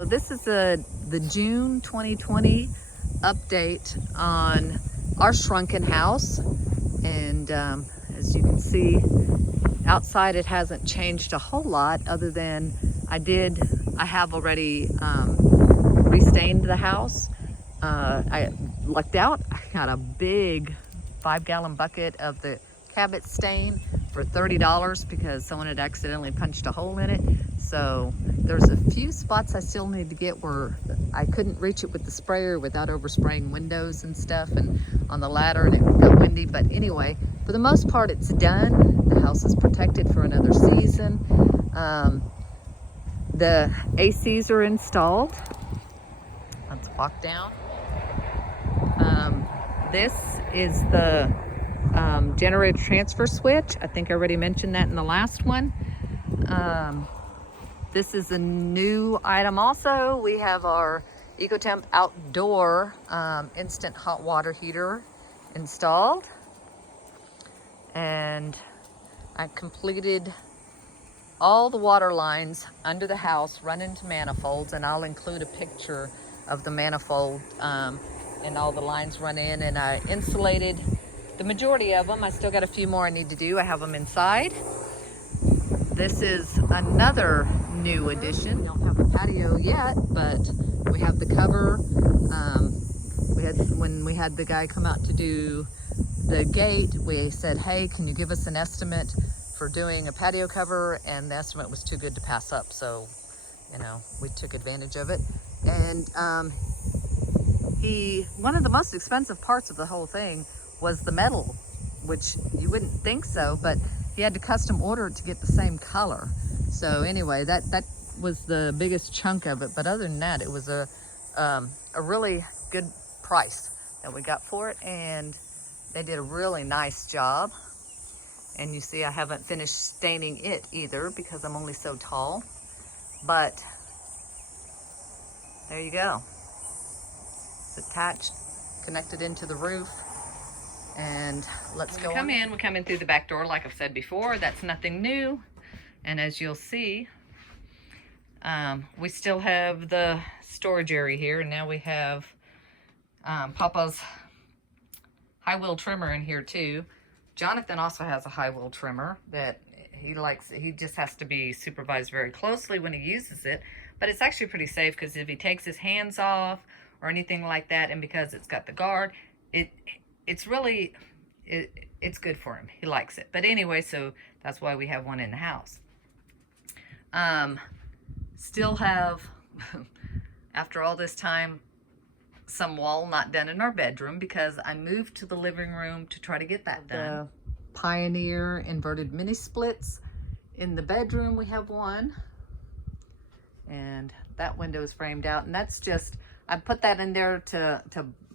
So this is the June 2020 update on our shrunken house. And as you can see, outside it hasn't changed a whole lot other than I have already restained the house. I lucked out. I got a big 5-gallon bucket of the Cabot stain for $30 because someone had accidentally punched a hole in it. So there's a few spots I still need to get where I couldn't reach it with the sprayer without overspraying windows and stuff and on the ladder, and it got windy. But anyway, for the most part, it's done. The house is protected for another season. The ACs are installed. Let's walk down. This is the generator transfer switch. I think I already mentioned that in the last one. This is a new item also. We have our EcoTemp outdoor instant hot water heater installed. And I completed all the water lines under the house run into manifolds, and I'll include a picture of the manifold and all the lines run in, and I insulated the majority of them. I still got a few more I need to do. I have them inside. This is another new addition. We don't have a patio yet, but we have the cover. When we had the guy come out to do the gate, we said, hey, can you give us an estimate for doing a patio cover? And the estimate was too good to pass up. So, we took advantage of it. And one of the most expensive parts of the whole thing was the metal, which you wouldn't think so, but he had to custom order it to get the same color. So anyway, that was the biggest chunk of it. But other than that, it was a really good price that we got for it, and they did a really nice job. And you see I haven't finished staining it either because I'm only so tall, but there you go. It's attached, connected into the roof. And let's go on. We come in through the back door like I've said before. That's nothing new. And as you'll see, we still have the storage area here, and now we have Papa's high wheel trimmer in here too. Jonathan also has a high wheel trimmer that he likes. He just has to be supervised very closely when he uses it, but it's actually pretty safe because if he takes his hands off or anything like that, and because it's got the guard, it's really, it's good for him. He likes it. But anyway, so that's why we have one in the house. Still have, after all this time, some wall not done in our bedroom because I moved to the living room to try to get that done. The Pioneer inverted mini splits. In the bedroom we have one, and that window is framed out, and that's just, I put that in there to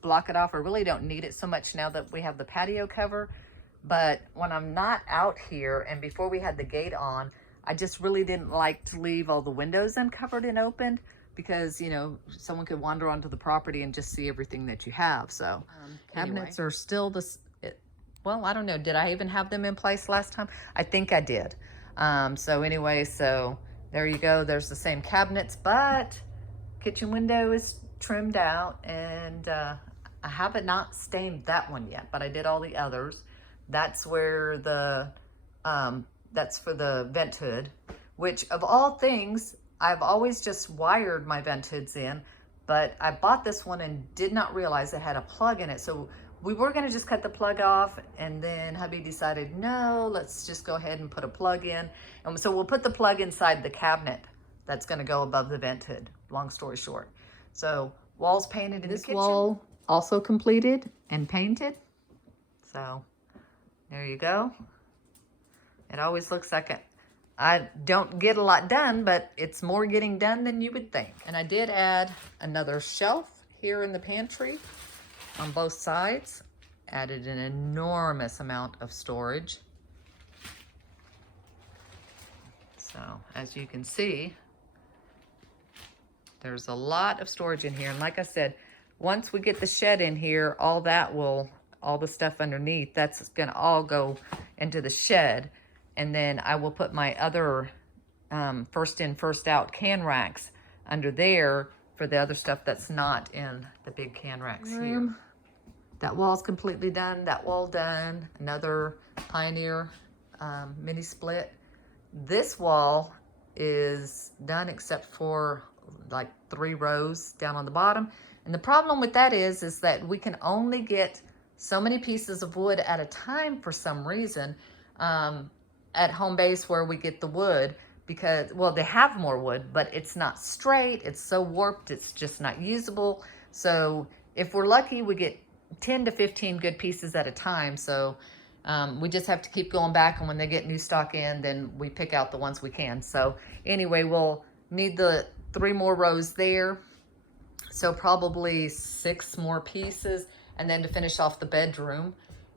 block it off. I really don't need it so much now that we have the patio cover, but when I'm not out here and before we had the gate on, I just really didn't like to leave all the windows uncovered and opened because, someone could wander onto the property and just see everything that you have. So cabinets are still well, I don't know. Did I even have them in place last time? I think I did. So anyway, so there you go. There's the same cabinets, but kitchen window is trimmed out, and I haven't not stained that one yet, but I did all the others. That's where that's for the vent hood, which of all things, I've always just wired my vent hoods in, but I bought this one and did not realize it had a plug in it. So we were gonna just cut the plug off, and then hubby decided, no, let's just go ahead and put a plug in. And so we'll put the plug inside the cabinet that's gonna go above the vent hood, long story short. So walls painted in the kitchen. This wall also completed and painted. So there you go. It always looks like I don't get a lot done, but it's more getting done than you would think. And I did add another shelf here in the pantry on both sides. Added an enormous amount of storage. So as you can see, there's a lot of storage in here. And like I said, once we get the shed in here, all the stuff underneath, that's gonna all go into the shed. And then I will put my other first in, first out can racks under there for the other stuff that's not in the big can racks here. That wall's completely done. That wall done. Another Pioneer mini split. This wall is done except for like 3 rows down on the bottom. And the problem with that is that we can only get so many pieces of wood at a time for some reason at home base where we get the wood, because, well, they have more wood, but it's not straight. It's so warped, it's just not usable. So if we're lucky, we get 10 to 15 good pieces at a time. So we just have to keep going back, and when they get new stock in, then we pick out the ones we can. So anyway, we'll need the 3 more rows there. So probably 6 more pieces, and then to finish off the bedroom.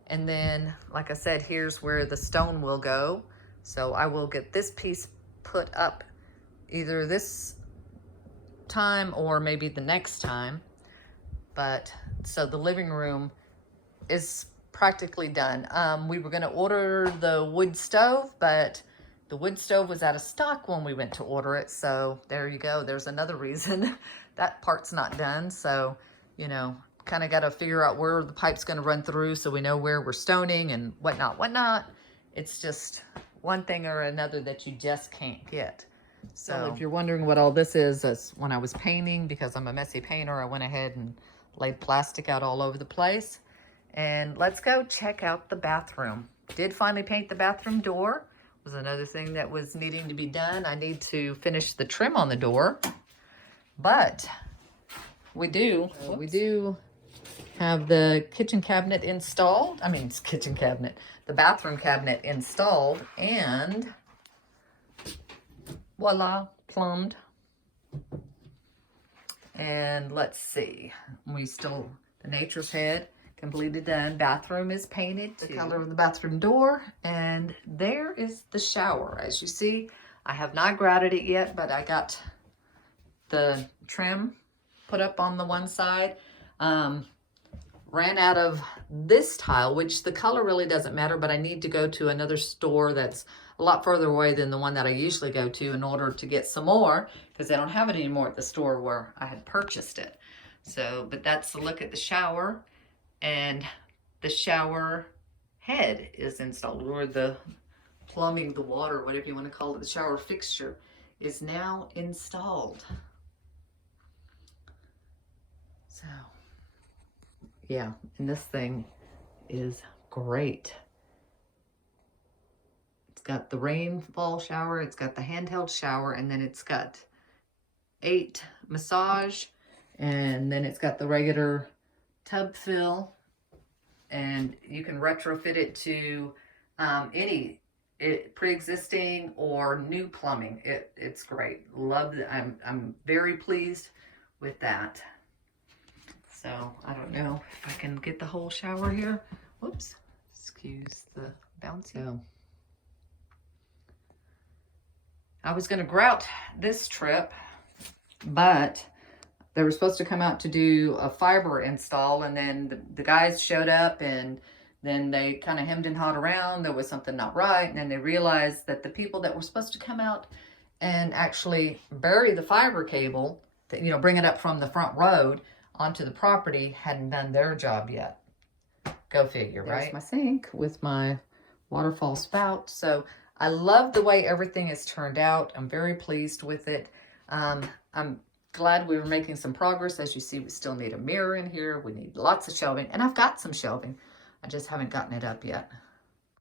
And then, like I said, here's where the stone will go. So I will get this piece put up either this time or maybe the next time. But so the living room is practically done. We were gonna order the wood stove, but the wood stove was out of stock when we went to order it. So there you go. There's another reason that part's not done. So, you know, kind of got to figure out where the pipe's going to run through so we know where we're stoning and whatnot. It's just one thing or another that you just can't get. So if you're wondering what all this is when I was painting, because I'm a messy painter, I went ahead and laid plastic out all over the place. And let's go check out the bathroom. Did finally paint the bathroom door. Was another thing that was needing to be done. I need to finish the trim on the door, but we do have the kitchen cabinet installed. I mean, it's kitchen cabinet, the bathroom cabinet installed, and voila, plumbed. And let's see, the nature's head completely done. Bathroom is painted, the color of the bathroom door, and there is the shower. As you see, I have not grouted it yet, but I got the trim put up on the one side. Ran out of this tile, which the color really doesn't matter, but I need to go to another store that's a lot further away than the one that I usually go to in order to get some more, because they don't have it anymore at the store where I had purchased it. So, but that's a look at the shower. And the shower head is installed, or the plumbing, the water, whatever you want to call it, the shower fixture is now installed. So, yeah, and this thing is great. It's got the rainfall shower, it's got the handheld shower, and then it's got 8 massage, and then it's got the regular tub fill, and you can retrofit it to any pre-existing or new plumbing. It's great. Love it. I'm very pleased with that. So I don't know if I can get the whole shower here. Whoops, excuse the bouncy. So, I was going to grout this trip, but they were supposed to come out to do a fiber install, and then the guys showed up, and then they kind of hemmed and hawed around. There was something not right, and then they realized that the people that were supposed to come out and actually bury the fiber cable, you know, bring it up from the front road onto the property, hadn't done their job yet. Go figure, right? There's my sink with my waterfall spout. So I love the way everything has turned out. I'm very pleased with it. I'm glad we were making some progress. As you see, we still need a mirror in here. We need lots of shelving, and I've got some shelving. I just haven't gotten it up yet.